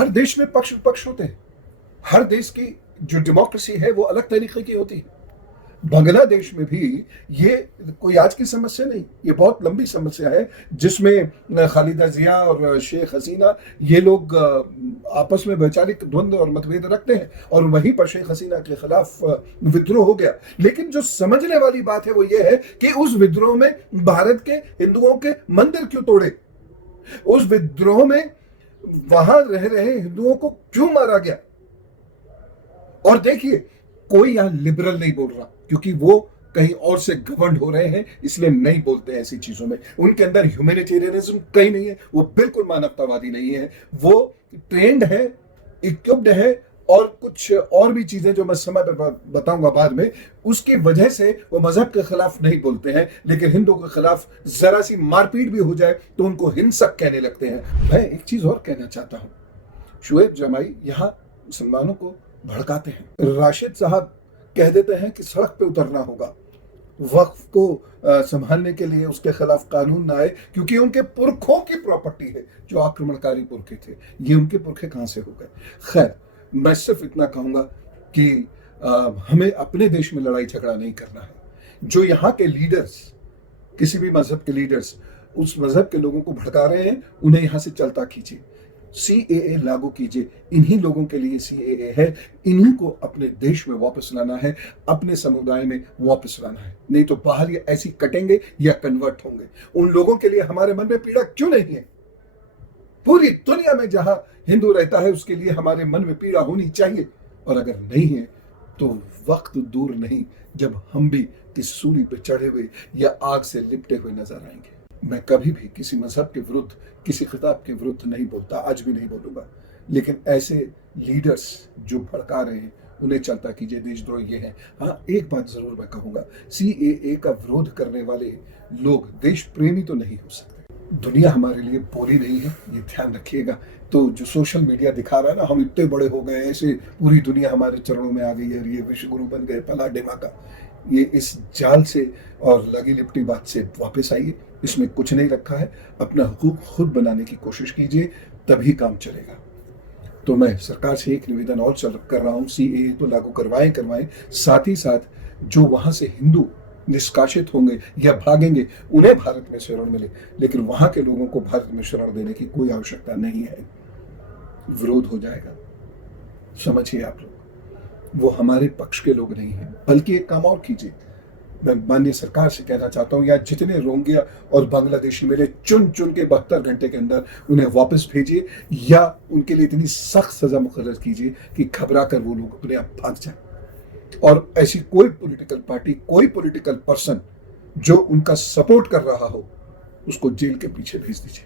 हर देश में पक्ष विपक्ष होते हैं। हर देश की जो डेमोक्रेसी है वो अलग तरीके की होती है। बांग्लादेश में भी ये कोई आज की समस्या नहीं, ये बहुत लंबी समस्या है जिसमें खालिदा जिया और शेख हसीना ये लोग आपस में वैचारिक द्वंद्व और मतभेद रखते हैं और वहीं पर शेख हसीना के खिलाफ विद्रोह हो गया। लेकिन जो समझने वाली बात है वो ये है कि उस विद्रोह में भारत के हिंदुओं के मंदिर क्यों तोड़े, उस विद्रोह में वहां रह रहे हिंदुओं को क्यों मारा गया। और देखिए, कोई यहां लिबरल नहीं बोल रहा क्योंकि वो कहीं और से गवर्न हो रहे हैं, इसलिए नहीं बोलते ऐसी चीजों में। उनके अंदर ह्यूमैनिटेरियनिज्म कहीं नहीं है, वो बिल्कुल मानवतावादी नहीं है, वो ट्रेंड है, इक्विप्ड है और कुछ और भी चीजें जो मैं समय पर बताऊंगा बाद में, उसकी वजह से वो मजहब के खिलाफ नहीं बोलते हैं। लेकिन हिंदुओं के खिलाफ जरा सी मारपीट भी हो जाए तो उनको हिंसक कहने लगते हैं। मैं एक चीज और कहना चाहता हूं, शुएब जमाई यहां मुसलमानों को भड़काते हैं। राशिद साहब कह देते हैं कि सड़क पे उतरना होगा, वक्फ को संभालने के लिए उसके खिलाफ कानून ना आए क्योंकि उनके पुरखों की प्रॉपर्टी है जो आक्रमणकारी पुरखे थे। ये उनके पुरखे कहां से हो गए। खैर, मैं सिर्फ इतना कहूंगा कि हमें अपने देश में लड़ाई झगड़ा नहीं करना है। जो यहाँ के लीडर्स, किसी भी मजहब के लीडर्स उस मजहब के लोगों को भड़का रहे हैं, उन्हें यहां से चलता कीजिए। सीएए लागू कीजिए, इन्हीं लोगों के लिए सीएए है, इन्हीं को अपने देश में वापस लाना है, अपने समुदाय में वापस लाना है। नहीं तो बाहर ये ऐसी कटेंगे या कन्वर्ट होंगे। उन लोगों के लिए हमारे मन में पीड़ा क्यों नहीं है। पूरी दुनिया में जहां हिंदू रहता है उसके लिए हमारे मन में पीड़ा होनी चाहिए, और अगर नहीं है तो वक्त दूर नहीं जब हम भी किस सूली पे चढ़े हुए या आग से लिपटे हुए नजर आएंगे। मैं कभी भी किसी मजहब के विरुद्ध, किसी खिताब के विरुद्ध नहीं बोलता, आज भी नहीं बोलूंगा। लेकिन ऐसे लीडर्स जो भड़का रहे हैं उन्हें चलता कीजिए, देशद्रोह ये है। हाँ, एक बात जरूर मैं कहूंगा, सीएए का विरोध करने वाले लोग देश प्रेमी तो नहीं हो सकते। दुनिया हमारे लिए बोली नहीं है, ये ध्यान रखिएगा। तो जो सोशल मीडिया दिखा रहा है ना, हम इतने बड़े हो गए, ऐसे पूरी दुनिया हमारे चरणों में आ गई है, ये विश्व गुरु बन गए, फला ढिमाका, ये इस जाल से और लगी लिपटी बात से वापस आइए। इसमें कुछ नहीं रखा है। अपना हुकूक खुद बनाने की कोशिश कीजिए, तभी काम चलेगा। तो मैं सरकार से एक निवेदन और कर रहा हूँ, सीएए तो लागू करवाएं, साथ ही साथ जो वहां से हिंदू निष्कासित होंगे या भागेंगे उन्हें भारत में शरण मिले, लेकिन वहां के लोगों को भारत में शरण देने की कोई आवश्यकता नहीं है। विरोध हो जाएगा, समझिए आप लोग, वो हमारे पक्ष के लोग नहीं हैं। बल्कि एक काम और कीजिए, मैं माननीय सरकार से कहना चाहता हूँ, या जितने रोहिंग्या और बांग्लादेशी मिले चुन चुन के 72 घंटे के अंदर उन्हें वापस भेजिए, या उनके लिए इतनी सख्त सजा मुकर्रर कीजिए कि घबरा कर वो लोग अपने आप भाग जाए। और ऐसी कोई पॉलिटिकल पार्टी, कोई पॉलिटिकल पर्सन जो उनका सपोर्ट कर रहा हो, उसको जेल के पीछे भेज दीजिए।